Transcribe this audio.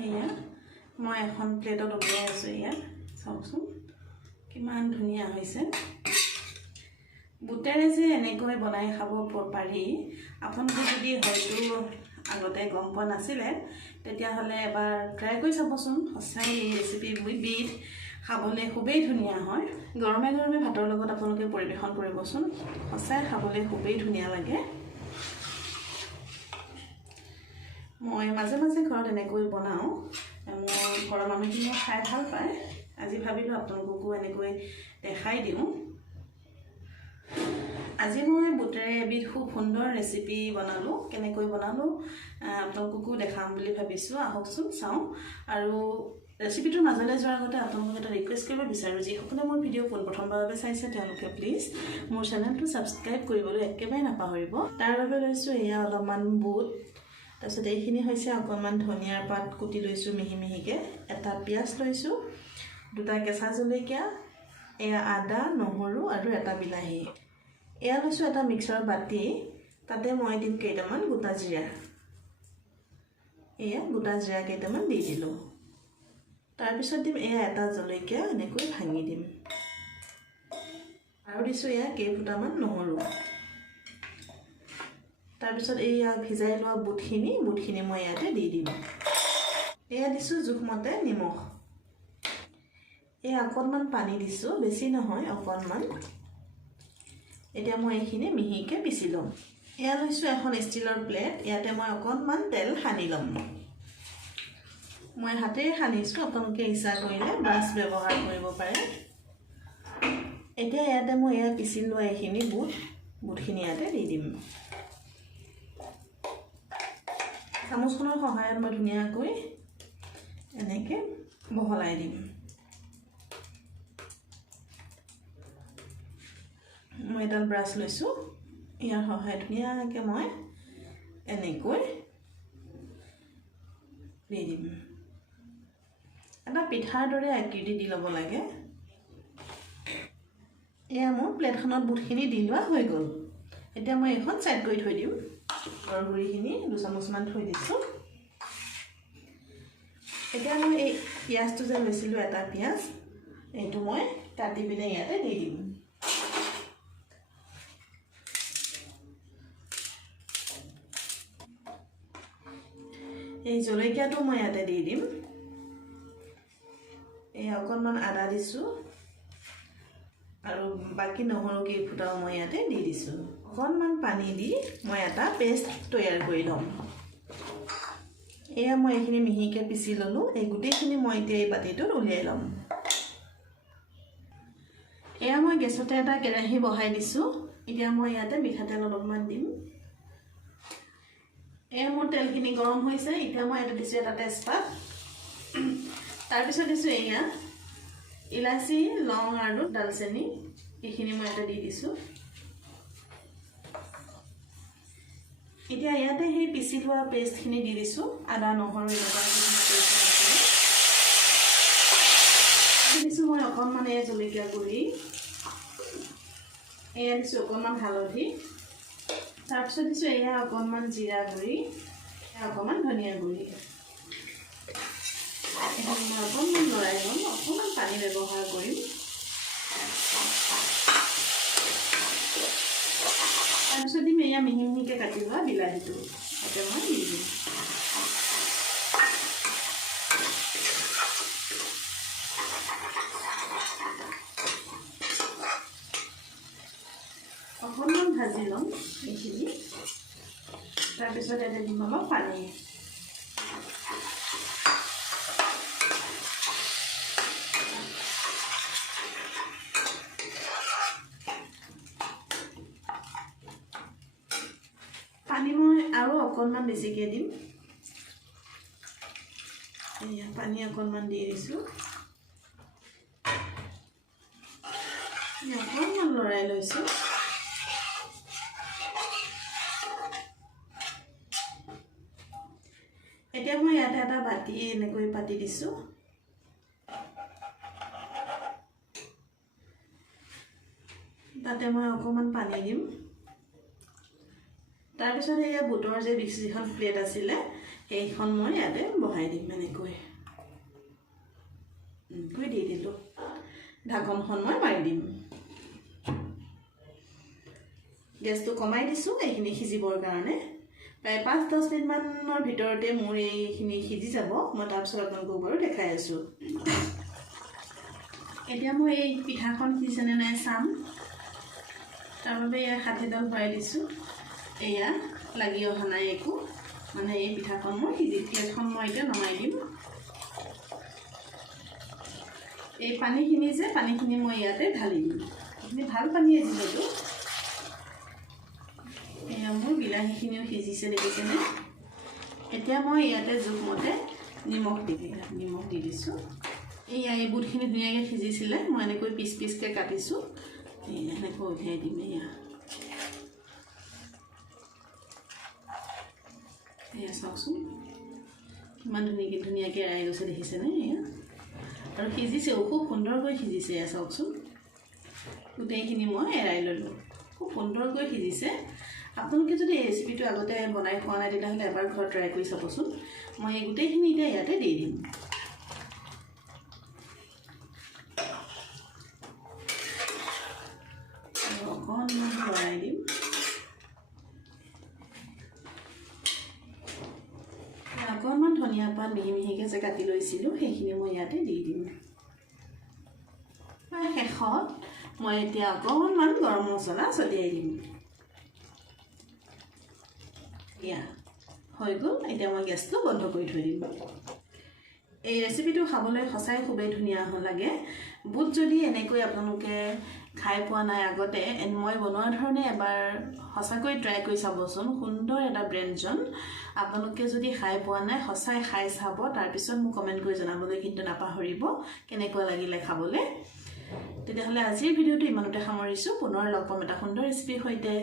এয়া মই এখন প্লেটত উলিয়াই আছোঁ। এয়া চাওকচোন কিমান ধুনীয়া হৈছে। বুটেৰে যে এনেকৈ বনাই খাব পাৰি, আপোনালোকে যদি হয়তো আগতে গম পোৱা নাছিলে তেতিয়াহ'লে এবাৰ ট্ৰাই কৰি চাবচোন। সঁচাই এই ৰেচিপিবিধ খাবলৈ খুবেই ধুনীয়া হয়। গৰমে গৰমে ভাতৰ লগত আপোনালোকে পৰিৱেশন কৰিবচোন, সঁচাই খাবলৈ খুবেই ধুনীয়া লাগে। মই মাজে মাজে ঘৰত এনেকৈ বনাওঁ, মোৰ ঘৰৰ মানুহখিনিয়ে খাই ভাল পায়। আজি ভাবিলোঁ আপোনালোককো এনেকৈ দেখাই দিওঁ। আজি মই বুটেৰে এবিধ খুব সুন্দৰ ৰেচিপি বনালোঁ। কেনেকৈ বনালোঁ আপোনালোককো দেখাম বুলি ভাবিছোঁ। আহকচোন চাওঁ। আৰু ৰেচিপিটোৰ মাজলৈ যোৱাৰ আগতে আপোনালোকক এটা ৰিকুৱেষ্ট কৰিব বিচাৰোঁ, যিসকলে মোৰ ভিডিঅ' পোনপ্ৰথমবাৰৰ বাবে চাইছে তেওঁলোকে প্লিজ মোৰ চেনেলটো ছাবস্ক্ৰাইব কৰিবলৈ একেবাৰে নাপাহৰিব। তাৰ বাবে লৈছোঁ এয়া অলপমান বুট, তাৰপিছত এইখিনি হৈছে অকণমান ধনিয়াৰ পাত কুটি লৈছোঁ মিহি মিহিকৈ, এটা পিঁয়াজ লৈছোঁ, দুটা কেঁচা জলকীয়া, এয়া আদা নহৰু আৰু এটা বিলাহী। এয়া লৈছোঁ এটা মিক্সাৰৰ বাতি, তাতে মই দিম কেইটামান গোটা জিৰা। এয়া গোটা জিৰা কেইটামান দি দিলোঁ। তাৰপিছত দিম এয়া এটা জলকীয়া এনেকৈ ভাঙি দিম, আৰু দিছোঁ এয়া কেইফুটামান নহৰু। তাৰপিছত এয়া ভিজাই লোৱা বুটখিনি মই ইয়াতে দি দিম। এয়া দিছোঁ জোখমতে নিমখ। এয়া অকণমান পানী দিছোঁ, বেছি নহয় অকণমান। এতিয়া মই এইখিনি মিহিকৈ পিচি ল'ম। এয়া লৈছোঁ এখন ষ্টীলৰ প্লেট, ইয়াতে মই অকণমান তেল সানি ল'ম। মই হাতেৰে সানিছোঁ, আপোনালোকে ইচ্ছা কৰিলে ব্ৰাছ ব্যৱহাৰ কৰিব পাৰে। এতিয়া ইয়াতে মই এয়া পিচি লোৱা এইখিনি বুটখিনি ইয়াতে দি দিম। চামুচখনৰ সহায়ত মই ধুনীয়াকৈ এনেকৈ বহলাই দিম। মই এডাল ব্ৰাছ লৈছোঁ, ইয়াৰ সহায়ত ধুনীয়াকৈ মই এনেকৈ দি দিম। এটা পিঠাৰ দৰে আকৃতি দি ল'ব লাগে। এয়া মোৰ প্লেটখনত বুটখিনি দি লোৱা হৈ গ'ল। এতিয়া মই এইখন ছাইড কৰি থৈ দিম। আৰু গুড়িখিনি 2 চামুচমান থৈ দিছোঁ। এতিয়া মই এই পিঁয়াজটো যে লৈছিলোঁ, এটা পিঁয়াজ, এইটো মই কাটি পিনে ইয়াতে দি দিম। এই জলকীয়াটো মই ইয়াতে দি দিম। এই অকণমান আদা দিছোঁ, আৰু বাকী নহৰু কেইফুটাও মই ইয়াতে দি দিছোঁ। অকণমান পানী দি মই এটা পেষ্ট তৈয়াৰ কৰি ল'ম। এয়া মই এইখিনি মিহিকৈ পিচি ল'লোঁ। এই গোটেইখিনি মই এতিয়া এই বাতিটোত উলিয়াই ল'ম। এয়া মই গেছতে এটা কেৰাহী বহাই দিছোঁ। এতিয়া মই ইয়াতে মিঠাতেল অলপমান দিম। এয়া মোৰ তেলখিনি গৰম হৈছে। এতিয়া মই ইয়াতে দিছোঁ এটা তেজপাত, তাৰপিছত দিছোঁ এয়া ইলাচি, লং আৰু ডালচেনি, এইখিনি মই ইয়াতে দি দিছোঁ। এতিয়া ইয়াতে সেই পিচি লোৱা পেষ্টখিনি দি দিছোঁ, আদা নহৰু দিছোঁ মই অকণমান এয়া জলকীয়া গুড়ি, এয়া দিছোঁ অকণমান হালধি, তাৰপিছত দিছোঁ এয়া অকণমান জিৰা গুড়ি, এয়া অকণমান ধনিয়া গুড়ি। এইখিনি মই অকণমান লৰাই ল'ম, অকণমান পানী ব্যৱহাৰ কৰিম। তাৰপিছত দিম এয়া মিহি মিহিকৈ কাটি লোৱা বিলাহীটো, তাতে মই দি দিম। অকণমান ভাজি ল'ম এইখিনি। তাৰপিছত ইয়াতে দিম অলপ পানী। পানী মই আৰু অকণমান বেছিকৈ দিম। এয়া পানী অকণমান দি দিছোঁ। অকণমান লৰাই লৈছোঁ। এতিয়া মই ইয়াতে এটা বাতি এনেকৈ পাতি দিছোঁ। তাতে মই অকণমান পানী দিম। তাৰপিছত এয়া বুটৰ যে যিখন প্লেট আছিলে এইখন মই ইয়াতে বহাই দিম এনেকৈ দি দিলোঁ ঢাকনখন মই মাৰি দিম গেছটো কমাই দিছোঁ এইখিনি সিজিবৰ কাৰণে প্ৰায় 5-10 মিনিটমানৰ ভিতৰতে মোৰ এইখিনি সিজি যাব মই তাৰপিছত আপোনালোকক বাৰু দেখাই আছোঁ এতিয়া মই এই পিঠাখন সিজেনে নাই চাম তাৰ বাবে ইয়াৰ হাতেডাল ভৰাই দিছোঁ এয়া লাগি অহা নাই একো মানে এই পিঠাখন মই সিজি প্লেটখন মই এতিয়া নমাই দিম এই পানীখিনি যে পানীখিনি মই ইয়াতে ঢালি দিম এইখিনি ভাল পানীয়ে যিহেতু এয়া মোৰ বিলাহীখিনিও সিজিছে দেখিছেনে এতিয়া মই ইয়াতে জোখমতে নিমখ দি দিছোঁ এয়া এই বুটখিনি ধুনীয়াকৈ সিজিছিলে মই এনেকৈ পিচ পিচকৈ কাটিছোঁ এনেকৈ উঠাই দিম এয়া চাওকচোন কিমান ধুনীয়াকৈ এৰাই গৈছে দেখিছেনে এয়া আৰু সিজিছেও খুব সুন্দৰকৈ সিজিছে এয়া চাওকচোন গোটেইখিনি মই এৰাই ল'লোঁ খুব সুন্দৰকৈ সিজিছে আপোনালোকে যদি এই ৰেচিপিটো আগতে বনাই খোৱা নাই তেতিয়াহ'লে এবাৰ ঘৰত ট্ৰাই কৰি চাবচোন মই এই গোটেইখিনি এতিয়া ইয়াতে দি দিম আৰু অকণমান লৰাই দিম অকণমান ধনিয়া পাত মিহি মিহিকৈ যে কাটি লৈছিলোঁ সেইখিনি মই ইয়াতে দি দিম শেষত মই এতিয়া অকণমান গৰম মছলা ছটিয়াই দিম এয়া হৈ গ'ল এতিয়া মই গেছটো বন্ধ কৰি থৈ দিম এই ৰেচিপিটো খাবলৈ সঁচাই খুবেই ধুনীয়া লাগে বুট যদি এনেকৈ আপোনালোকে খাই পোৱা নাই আগতে মই বনোৱা ধৰণে এবাৰ সঁচাকৈ ট্ৰাই কৰি চাবচোন সুন্দৰ এটা ব্যঞ্জন আপোনালোকে যদি খাই পোৱা নাই সঁচাই খাই চাব তাৰপিছত মোক কমেণ্ট কৰি জনাবলৈ কিন্তু নাপাহৰিব কেনেকুৱা লাগিলে খাবলৈ তেতিয়াহ'লে আজিৰ ভিডিঅ'টো ইমানতে সামৰিছোঁ পুনৰ লগ পাম এটা সুন্দৰ ৰেচিপিৰ সৈতে